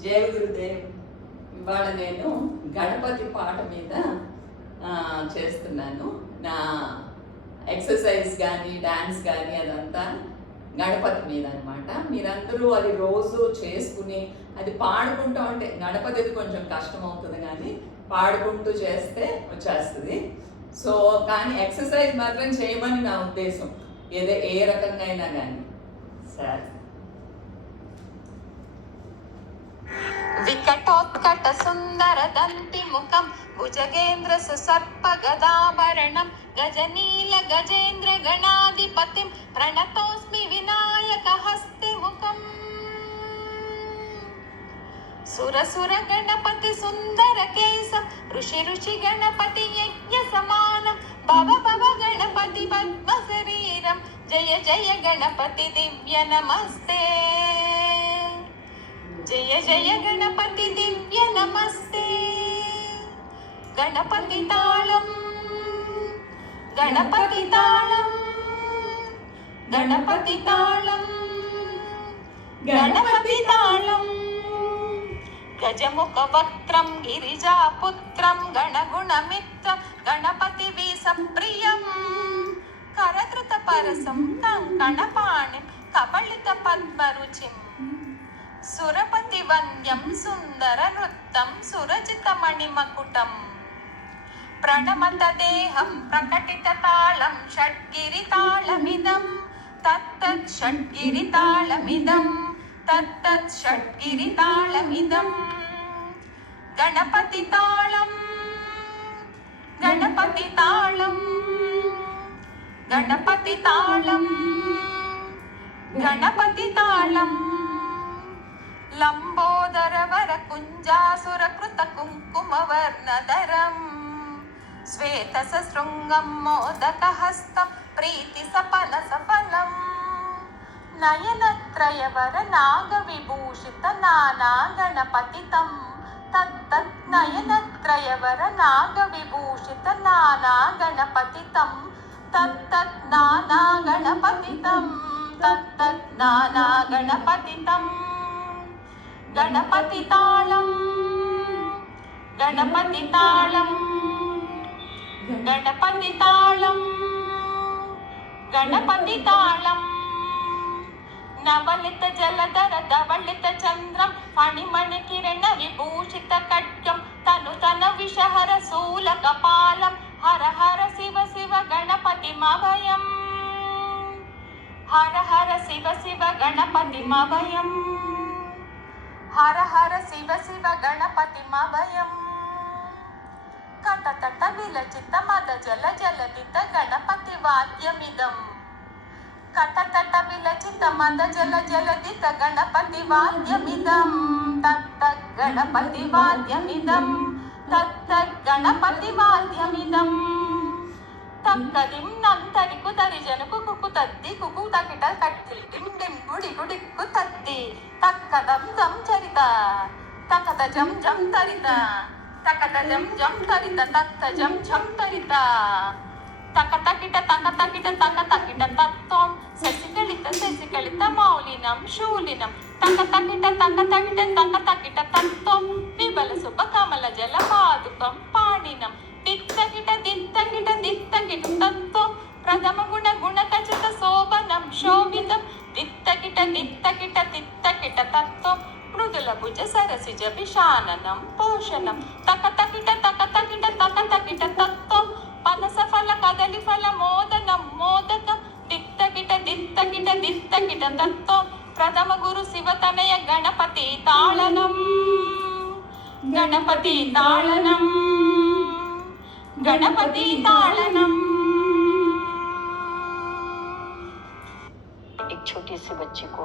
జయ గురుదేవ్. ఇవాళ నేను గణపతి పాట మీద చేస్తున్నాను. నా ఎక్సర్సైజ్ కానీ డాన్స్ కానీ అదంతా గణపతి మీద అనమాట. మీరందరూ అది రోజు చేసుకుని అది పాడుకుంటూ ఉంటే గణపతిది కొంచెం కష్టం అవుతుంది, కానీ పాడుకుంటూ చేస్తే వచ్చేస్తుంది. సో కానీ ఎక్సర్సైజ్ మాత్రం చేయమని నా ఉద్దేశం, ఏ రకంగా అయినా కానీ. సరే. వికటోత్కట సుందర దంతి ముఖం భుజగేంద్ర సుసర్ప గదాభరణం గజనీల గజేంద్ర గణాధిపతిం ప్రణతోస్మి వినాయక హస్తి ముఖం. సురసుర గణపతి సుందర కేశం ఋషి గణపతి యజ్ఞ సమానం భవ భవ గణపతి పద్మ శరీరం జయ జయ గణపతి దివ్య నమస్తే. జయ జయ గణపతి దివ్య నమస్తే. గణపతి తాళం గణపతి తాళం గణపతి తాళం గణపతి తాళం. గజముఖ వక్త్రం గిరిజాపుత్రం గణగుణమిత్రం గణపతి వీసప్రియం కరధృత పరసం కంకణపాణిం కబళిత పద్మరుచిం సురపతి వంద్యం సుందర నృత్తం సురజిత మణిమకుటం ప్రణమత దేహం ప్రకటిత తాళం షడ్గిరి తాళమిదం తత్తత్ షడ్గిరి తాళమిదం తత్తత్ షడ్గిరి తాళమిదం. గణపతి తాళం గణపతి తాళం గణపతి తాళం గణపతి తాళం. లంబోదర వర కుంజాసుర కృత కుంకుమ వర్ణధరం శ్వేత శృంగం మోదక హస్తం ప్రీతి సఫల సఫలం నయనత్రయవర నాగ విభూషిత నానా గణపతితం తత్తత్ నయనత్రయవర నాగ విభూషిత నానా గణపతితం తత్తత్ నానా గణపతితం తత్తత్ నానా గణపతితం. గణపతి తాళం గణపతి తాళం గణపతి తాళం గణపతి తాళం. నవలిత జలధర ధవళిత చంద్రం ఫణిమణి కిరణ విభూషిత ఖడ్గం తను తన విషహర శూల కపాలం హర హర శివ శివ గణపతి మభయం హర హర శివ శివ గణపతి మభయం హర హర శివ శివ గణపతి మభయం. కటతట విలచిత మద జల జలదిత గణపతి వాద్యమిదం కటతట విలచిత మద జల జలదిత గణపతి వాద్యమిదం తత్త గణపతి వాద్యమిదం తత్త గణపతి వాద్యమిదం. తక్కదిం నంతరికు దరిజనుకు కుకు తద్ది కుకు తకిట కట్టిల్ టిం టిం గుడి గుడిక్కు తద్ది తక్కదం జం చరిత తకత జం జం తరిత తకత జం జం తరిత తత్త జం జం తరిత తకతకిట తకతకిట తకతకిట తత్వం శశికళిత మౌలినం శూలినం తకతకిట తకతకిట తకతకిట తత్వం విబల శుభ కమల జల పాదుకం పాణినం దిత్తకిట దిత్తకిట దిత్తకిట తత్వం ప్రథమ గుణ గుణకచిత శోభనం శోభితం దిత్తకిట దిత్తకిట దిత్తకిట తత్వం మృదుల భుజ సరసిజ విషాననం పోషణం తకతకిట తకతకిట తకతకిట తత్వం పనస ఫల కదలి ఫల మోదనం మోదకం దిత్తకిట దిత్తకిట దిత్తకిట తత్వం ప్రథమ గురు శివతనయ గణపతి తాళనం గణపతి తాళనం गणपति ताड़नम। एक छोटी सी बच्ची को